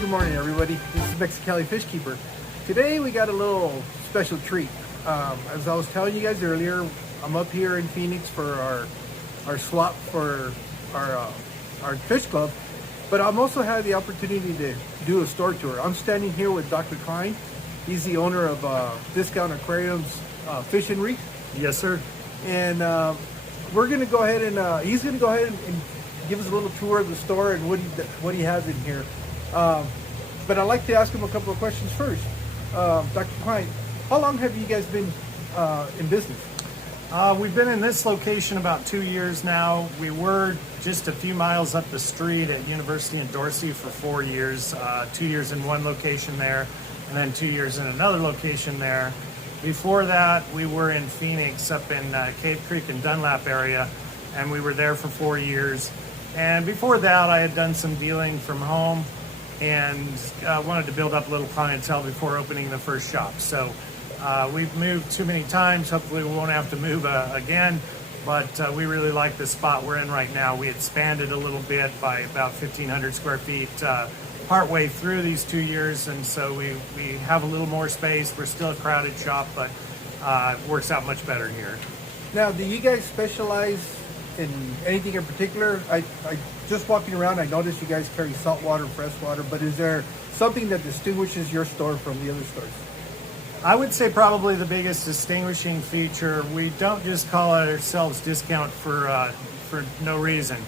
good morning, everybody. This is Mexicali Fish Keeper. Today we got a little special treat. As I was telling you guys earlier, I'm up here in Phoenix for our swap for our fish club, but I'm also had the opportunity to do a store tour. I'm standing here with Dr. Klein. He's the owner of Discount Aquariums Fish and Reefs. Yes, sir. And we're going to go ahead and he's going to go ahead and give us a little tour of the store and what he has in here. But I'd like to ask him a couple of questions first. Dr. Klein, how long have you guys been in business? We've been in this location about 2 years now. We were just a few miles up the street at University in Dorsey for 4 years, 2 years in one location there, and then 2 years in another location there. Before that, we were in Phoenix up in Cave Creek and Dunlap area, and we were there for 4 years. And before that, I had done some dealing from home and wanted to build up a little clientele before opening the first shop. So we've moved too many times. Hopefully we won't have to move again, but we really like the spot we're in right now. We expanded a little bit by about 1,500 square feet partway through these 2 years, and so we have a little more space. We're still a crowded shop, but it works out much better here. Now, do you guys specialize in anything in particular? I just walking around, I noticed you guys carry saltwater and freshwater, but is there something that distinguishes your store from the other stores? I would say probably the biggest distinguishing feature, we don't just call ourselves Discount for no reason.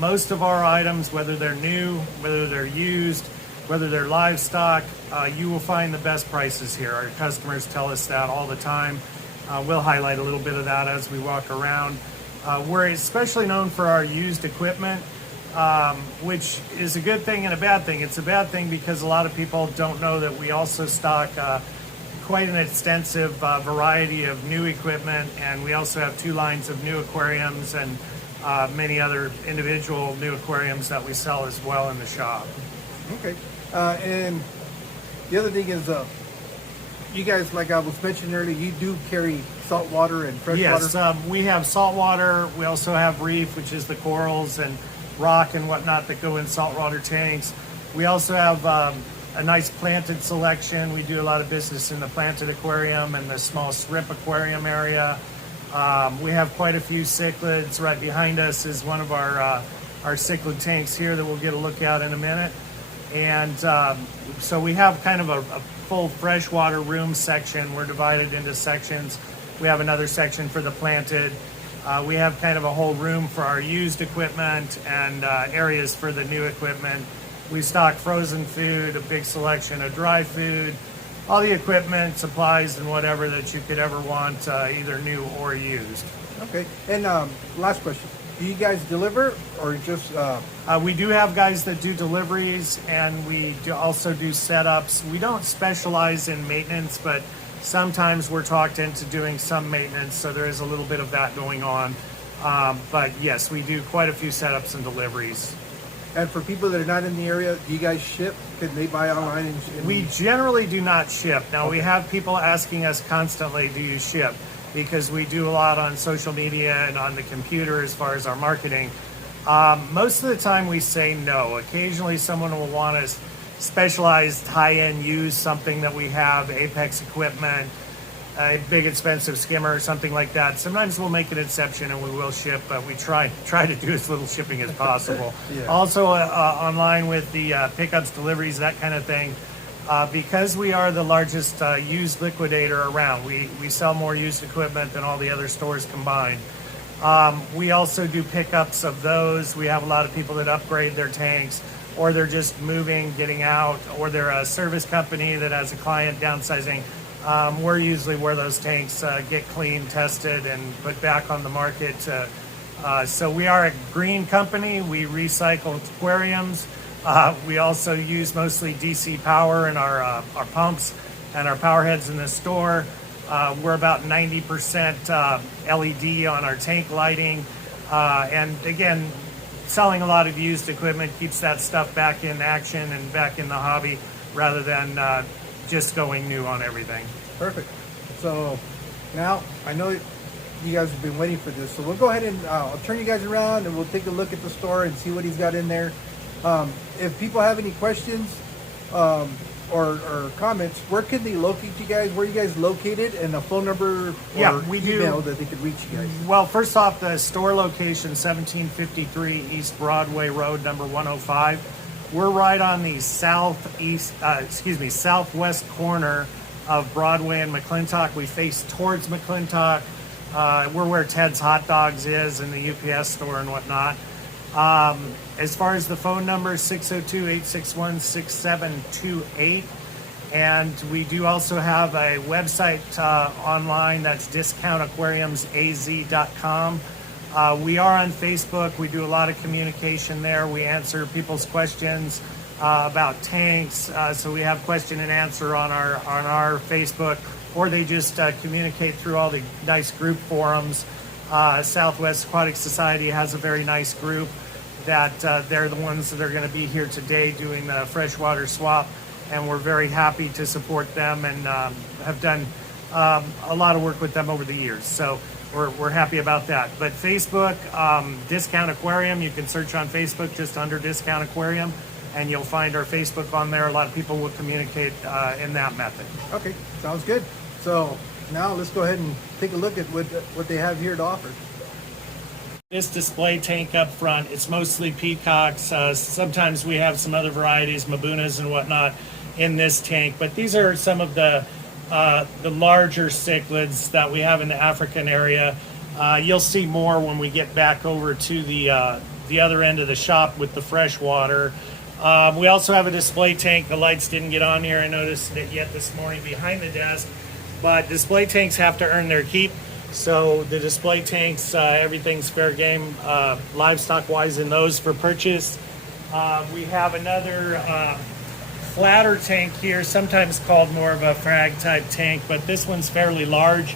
Most of our items, whether they're new, whether they're used, whether they're livestock, you will find the best prices here. Our customers tell us that all the time. We'll highlight a little bit of that as we walk around. We're especially known for our used equipment, which is a good thing and a bad thing. It's a bad thing because a lot of people don't know that we also stock quite an extensive variety of new equipment, and we also have 2 lines of new aquariums and many other individual new aquariums that we sell as well in the shop. Okay. And the other thing is, you guys, like I was mentioning earlier, you do carry saltwater and freshwater? Yes, we have saltwater. We also have reef, which is the corals and rock and whatnot that go in saltwater tanks. We also have a nice planted selection. We do a lot of business in the planted aquarium and the small shrimp aquarium area. We have quite a few cichlids. Right behind us is one of our cichlid tanks here that we'll get a look at in a minute. And so we have kind of a full freshwater room section. We're divided into sections. We have another section for the planted. We have kind of a whole room for our used equipment and areas for the new equipment. We stock frozen food, a big selection of dry food, all the equipment, supplies, and whatever that you could ever want, either new or used. Okay. And last question. Do you guys deliver or just... We do have guys that do deliveries, and we also do setups. We don't specialize in maintenance, but sometimes we're talked into doing some maintenance, so there is a little bit of that going on. But yes, we do quite a few setups and deliveries. And for people that are not in the area, do you guys ship? Can they buy online? We generally do not ship. Now, we have people asking us constantly, do you ship? Because we do a lot on social media and on the computer as far as our marketing. Most of the time we say no. Occasionally someone will want a specialized high-end used something that we have, Apex equipment, a big expensive skimmer or something like that. Sometimes we'll make an exception and we will ship, but we try to do as little shipping as possible. Yeah. Also online with the pickups, deliveries, that kind of thing. Because we are the largest used liquidator around, we sell more used equipment than all the other stores combined. We also do pickups of those. We have a lot of people that upgrade their tanks, or they're just moving, getting out, or they're a service company that has a client downsizing. We're usually where those tanks get cleaned, tested, and put back on the market. So we are a green company. We recycle aquariums. We also use mostly DC power in our pumps and our power heads in the store. We're about 90% LED on our tank lighting. And again, selling a lot of used equipment keeps that stuff back in action and back in the hobby rather than just going new on everything. Perfect. So now I know you guys have been waiting for this, so we'll go ahead and I'll turn you guys around and we'll take a look at the store and see what he's got in there. If people have any questions or comments, where can they locate you guys? Where are you guys located, and a phone number or email that they could reach you guys? Well, first off, the store location, 1753 East Broadway Road, number 105. We're right on the southwest corner of Broadway and McClintock. We face towards McClintock. We're where Ted's Hot Dogs is and the UPS store and whatnot. As far as the phone number, 602-861-6728. And we do also have a website online, that's discountaquariumsaz.com. We are on Facebook. We do a lot of communication there. We answer people's questions about tanks. So we have question and answer on our Facebook, or they just communicate through all the nice group forums. Southwest Aquatic Society has a very nice group that they're the ones that are going to be here today doing the freshwater swap, and we're very happy to support them and have done a lot of work with them over the years. So we're happy about that. But Facebook, Discount Aquarium, you can search on Facebook just under Discount Aquarium, and you'll find our Facebook on there. A lot of people will communicate in that method. Okay, sounds good. So now let's go ahead and take a look at what they have here to offer. This display tank up front, it's mostly peacocks. Sometimes we have some other varieties, mabunas and whatnot in this tank, but these are some of the larger cichlids that we have in the African area. You'll see more when we get back over to the other end of the shop with the freshwater. We also have a display tank. The lights didn't get on here. I noticed it yet this morning behind the desk, but display tanks have to earn their keep. So the display tanks, everything's fair game, livestock-wise in those for purchase. We have another flatter tank here, sometimes called more of a frag type tank, but this one's fairly large.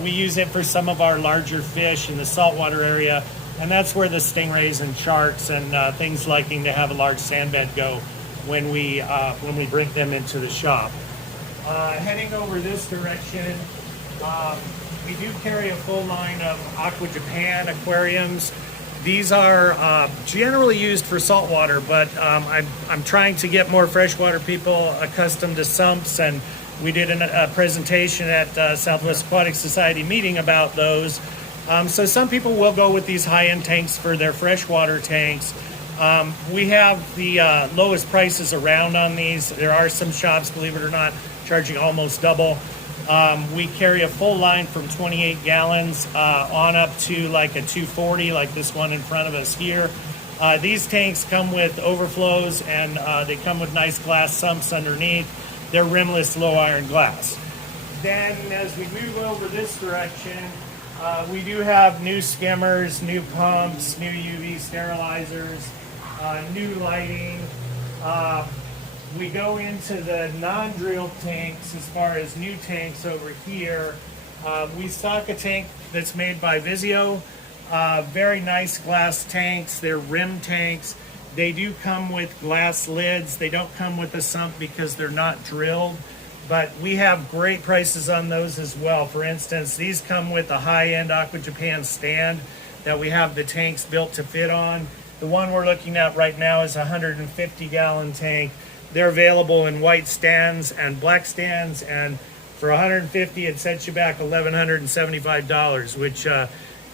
We use it for some of our larger fish in the saltwater area, and that's where the stingrays and sharks and things liking to have a large sandbed go when we bring them into the shop. Heading over this direction, we do carry a full line of Aqua Japan aquariums. These are generally used for saltwater, but I'm trying to get more freshwater people accustomed to sumps, and we did a presentation at Southwest Aquatic Society meeting about those. So some people will go with these high-end tanks for their freshwater tanks. We have the lowest prices around on these. There are some shops, believe it or not, charging almost double. We carry a full line from 28 gallons on up to like a 240, like this one in front of us here. These tanks come with overflows, and they come with nice glass sumps underneath. They're rimless low iron glass. Then as we move over this direction, we do have new skimmers, new pumps, new UV sterilizers, new lighting. We go into the non-drilled tanks as far as new tanks over here. We stock a tank that's made by Vizio. Very nice glass tanks. They're rim tanks. They do come with glass lids. They don't come with a sump because they're not drilled, but we have great prices on those as well. For instance, these come with a high-end Aqua Japan stand that we have the tanks built to fit on. The one we're looking at right now is a 150-gallon tank. They're available in white stands and black stands, and for $150 it sets you back $1,175, which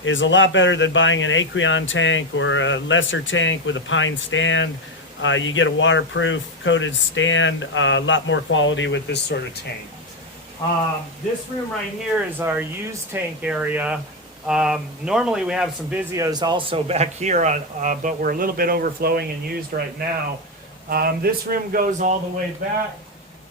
is a lot better than buying an Aquarium tank or a lesser tank with a pine stand. You get a waterproof coated stand, a lot more quality with this sort of tank. This room right here is our used tank area. Normally we have some Vizios also back here, but we're a little bit overflowing and used right now. This room goes all the way back.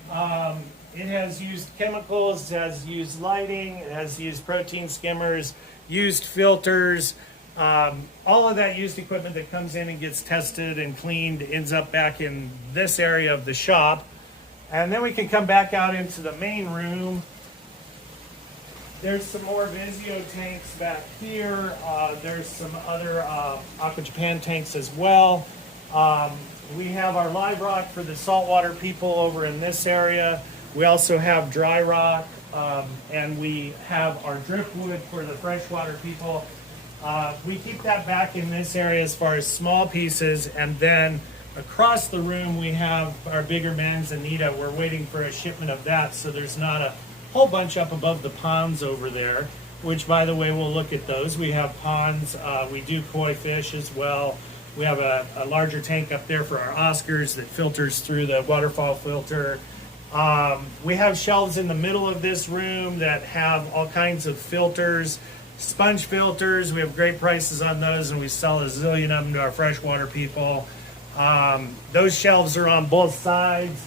It has used chemicals, it has used lighting, it has used protein skimmers, used filters. All of that used equipment that comes in and gets tested and cleaned ends up back in this area of the shop. And then we can come back out into the main room. There's some more Vizio tanks back here. There's some other Aqua Japan tanks as well. We have our live rock for the saltwater people over in this area. We also have dry rock, and we have our driftwood for the freshwater people. We keep that back in this area as far as small pieces, and then Across the room, we have our bigger manzanita. We're waiting for a shipment of that, so there's not a whole bunch up above the ponds over there, which, by the way, we'll look at those. We have ponds. We do koi fish as well. We have a larger tank up there for our Oscars that filters through the waterfall filter. We have shelves in the middle of this room that have all kinds of filters, sponge filters. We have great prices on those, and we sell a zillion of them to our freshwater people. Those shelves are on both sides,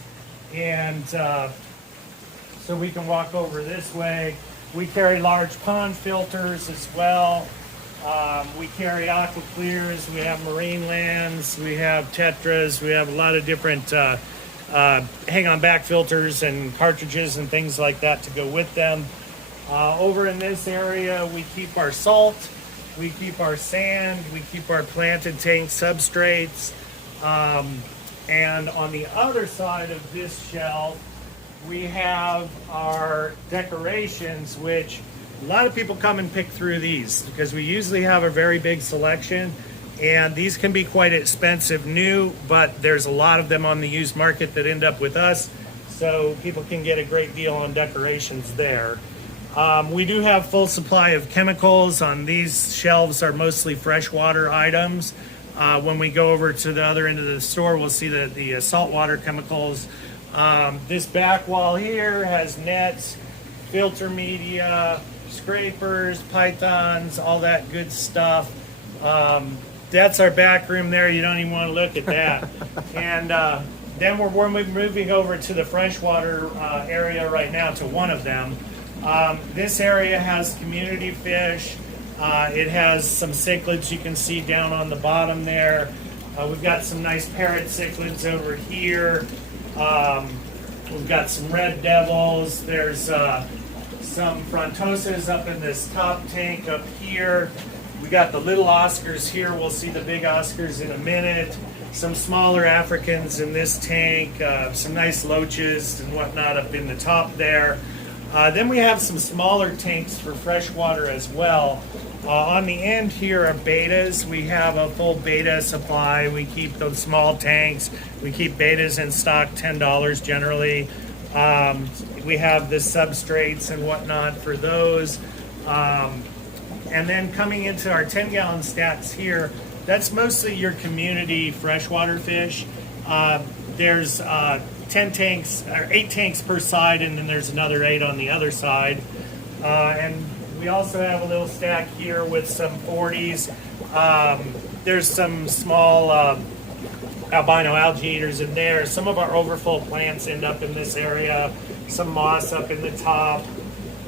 and so we can walk over this way. We carry large pond filters as well. We carry aqua clears, we have marine lands, we have tetras, we have a lot of different hang-on back filters and cartridges and things like that to go with them. Over in this area, we keep our salt, we keep our sand, we keep our planted tank substrates. And on the other side of this shelf, we have our decorations, which a lot of people come and pick through these because we usually have a very big selection, and these can be quite expensive new, but there's a lot of them on the used market that end up with us, so people can get a great deal on decorations there. We do have full supply of chemicals. On these shelves are mostly freshwater items. When we go over to the other end of the store, we'll see the saltwater chemicals. This back wall here has nets, filter media, scrapers, pythons, all that good stuff. That's our back room there. You don't even want to look at that. And then we're moving over to the freshwater area right now, to one of them. This area has community fish. It has some cichlids you can see down on the bottom there. We've got some nice parrot cichlids over here. We've got some red devils. There's some frontosas up in this top tank up here. We got the little Oscars here. We'll see the big Oscars in a minute. Some smaller Africans in this tank. Some nice loaches and whatnot up in the top there. Then we have some smaller tanks for freshwater as well. On the end here are betas. We have a full beta supply. We keep those small tanks. We keep betas in stock, $10 generally. We have the substrates and whatnot for those. And then coming into our 10-gallon stacks here, that's mostly your community freshwater fish. There's 10 tanks, or 8 tanks per side, and then there's another 8 on the other side. And we also have a little stack here with some 40s. There's some small albino algae eaters in there. Some of our overfull plants end up in this area. Some moss up in the top.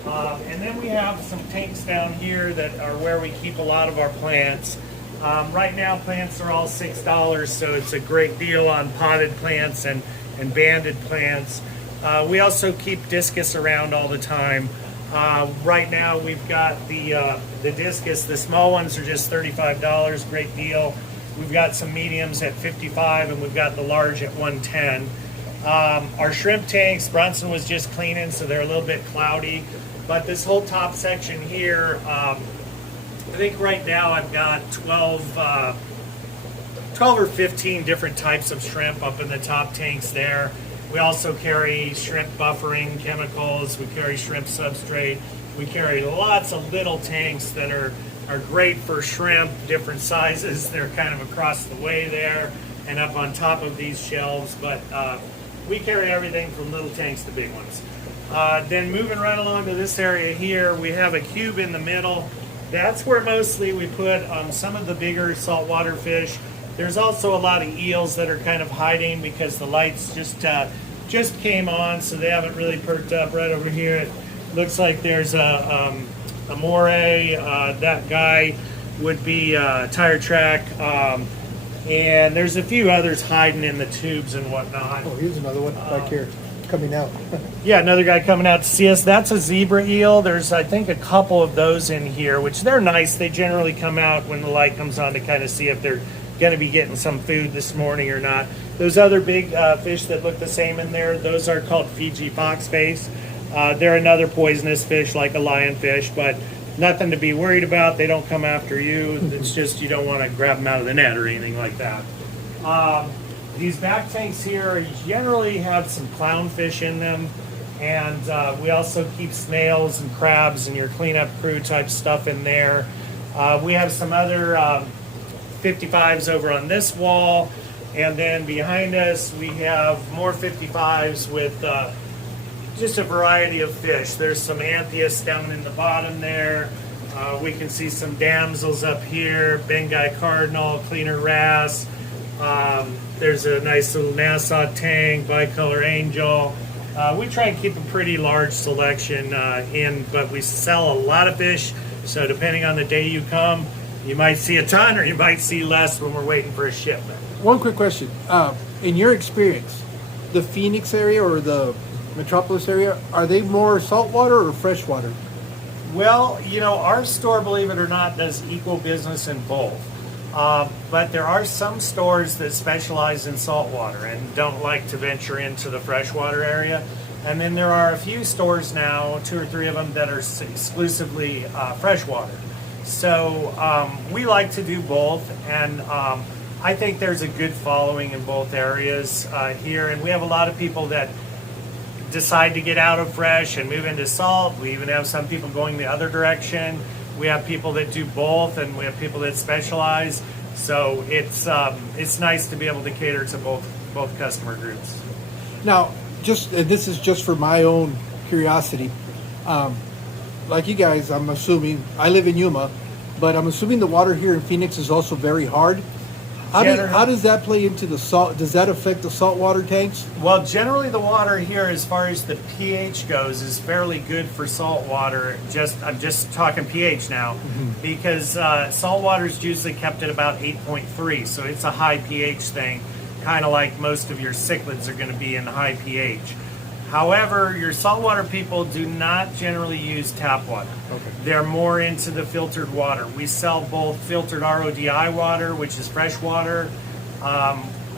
And then we have some tanks down here that are where we keep a lot of our plants. Right now plants are all $6, so it's a great deal on potted plants and banded plants. We also keep Discus around all the time. Right now we've got the Discus. The small ones are just $35, great deal. We've got some mediums at $55, and we've got the large at $110. Our shrimp tanks, Bronson was just cleaning, so they're a little bit cloudy. But this whole top section here, I think right now I've got 12 or 15 different types of shrimp up in the top tanks there. We also carry shrimp buffering chemicals. We carry shrimp substrate. We carry lots of little tanks that are great for shrimp, different sizes. They're kind of across the way there and up on top of these shelves. But we carry everything from little tanks to big ones. Then moving right along to this area here, we have a cube in the middle. That's where mostly we put some of the bigger saltwater fish. There's also a lot of eels that are kind of hiding because the lights just came on, so they haven't really perked up. Right over here, it looks like there's a moray. That guy would be tire track, and there's a few others hiding in the tubes and whatnot. Oh, here's another one back here coming out. Yeah, another guy coming out to see us. That's a zebra eel. There's, I think, a couple of those in here, which they're nice. They generally come out when the light comes on to kind of see if they're going to be getting some food this morning or not. Those other big fish that look the same in there, those are called Fiji foxface. They're another poisonous fish like a lionfish, but nothing to be worried about. They don't come after you. It's just you don't want to grab them out of the net or anything like that. These back tanks here generally have some clownfish in them, and we also keep snails and crabs and your cleanup crew type stuff in there. We have some other 55s over on this wall, and then behind us we have more 55s with just a variety of fish. There's some anthias down in the bottom there. We can see some damsels up here, Bengai cardinal, cleaner wrasse. There's a nice little Nassau tank, bicolor angel. We try and keep a pretty large selection in, but we sell a lot of fish. So depending on the day you come, you might see a ton or you might see less when we're waiting for a shipment. One quick question. In your experience, the Phoenix area or the Metropolis area, are they more saltwater or freshwater? Well, you know, our store, believe it or not, does equal business in both. But there are some stores that specialize in saltwater and don't like to venture into the freshwater area. And then there are a few stores now, 2 or 3 of them, that are exclusively freshwater. So we like to do both, and I think there's a good following in both areas here. And we have a lot of people that decide to get out of fresh and move into salt. We even have some people going the other direction. We have people that do both, and we have people that specialize. So it's nice to be able to cater to both customer groups. Now, this is just for my own curiosity. Like you guys, I'm assuming, I live in Yuma, but I'm assuming the water here in Phoenix is also very hard. How does that play into the salt? Does that affect the saltwater tanks? Well, generally the water here, as far as the pH goes, is fairly good for salt water. I'm just talking pH now, because salt water is usually kept at about 8.3, so it's a high pH thing, kind of like most of your cichlids are going to be in high pH. However, your saltwater people do not generally use tap water. Okay. They're more into the filtered water. We sell both filtered RODI water, which is fresh water.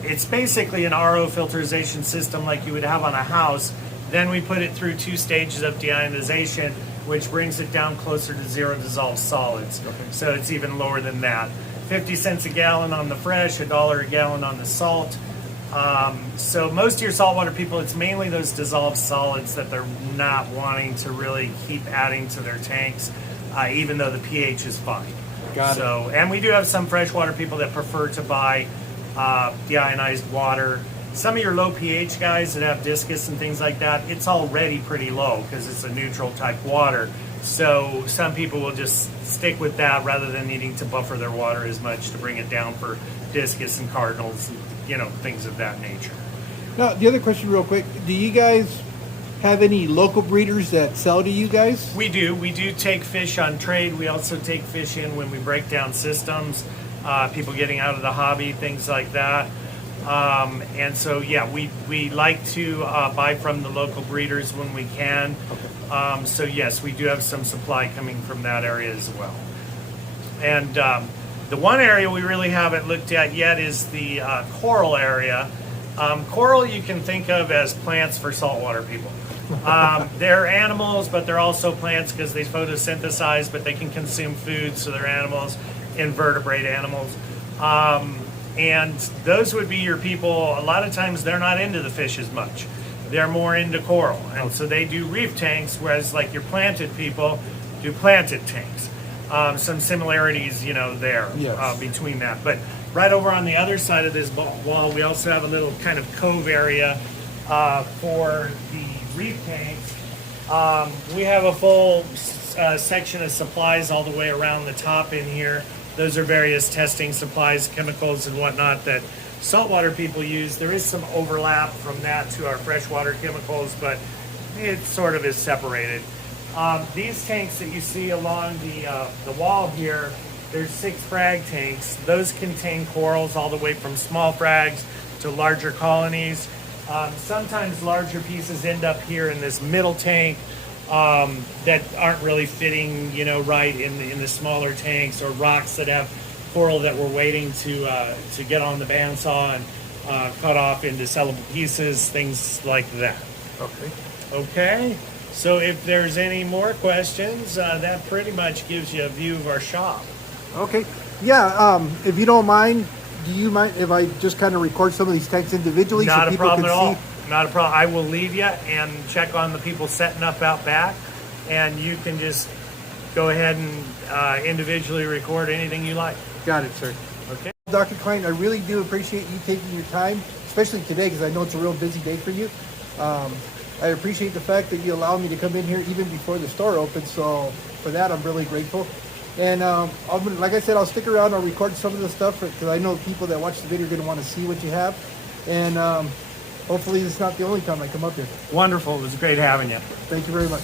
It's basically an RO filterization system like you would have on a house. Then we put it through 2 stages of deionization, which brings it down closer to 0 dissolved solids. Okay. So it's even lower than that. 50 cents a gallon on the fresh, $1 a gallon on the salt. So most of your saltwater people, it's mainly those dissolved solids that they're not wanting to really keep adding to their tanks, even though the pH is fine. Got it. And we do have some freshwater people that prefer to buy deionized water. Some of your low pH guys that have Discus and things like that, it's already pretty low because it's a neutral type water. So some people will just stick with that rather than needing to buffer their water as much to bring it down for Discus and cardinals, and, things of that nature. Now, the other question real quick, do you guys have any local breeders that sell to you guys? We do. We do take fish on trade. We also take fish in when we break down systems, people getting out of the hobby, things like that. And so, yeah, we like to buy from the local breeders when we can. Okay. So, yes, we do have some supply coming from that area as well. And the one area we really haven't looked at yet is the coral area. Coral you can think of as plants for saltwater people. They're animals, but they're also plants because they photosynthesize, but they can consume food, so they're animals, invertebrate animals. And those would be your people. A lot of times they're not into the fish as much. They're more into coral. And so they do reef tanks, whereas like your planted people do planted tanks. Some similarities, there Yes. between that. But right over on the other side of this wall, we also have a little kind of cove area for the reef tanks. We have a full section of supplies all the way around the top in here. Those are various testing supplies, chemicals and whatnot that saltwater people use. There is some overlap from that to our freshwater chemicals, but it sort of is separated. These tanks that you see along the wall here, there's 6 frag tanks. Those contain corals all the way from small frags to larger colonies. Sometimes larger pieces end up here in this middle tank that aren't really fitting, right in the smaller tanks, or rocks that have coral that we're waiting to get on the bandsaw and cut off into sellable pieces, things like that. Okay. Okay. So if there's any more questions, that pretty much gives you a view of our shop. Okay. Yeah, if you don't mind, do you mind if I just kind of record some of these tanks individually Not so a people problem can at all. see? Not a problem. I will leave you and check on the people setting up out back, and you can just go ahead and individually record anything you like. Got it, sir. Okay. Dr. Klein, I really do appreciate you taking your time, especially today because I know it's a real busy day for you. I appreciate the fact that you allow me to come in here even before the store opens, so for that I'm really grateful. And like I said, I'll stick around. I'll record some of the stuff because I know people that watch the video are going to want to see what you have. And hopefully it's not the only time I come up here. Wonderful. It was great having you. Thank you very much.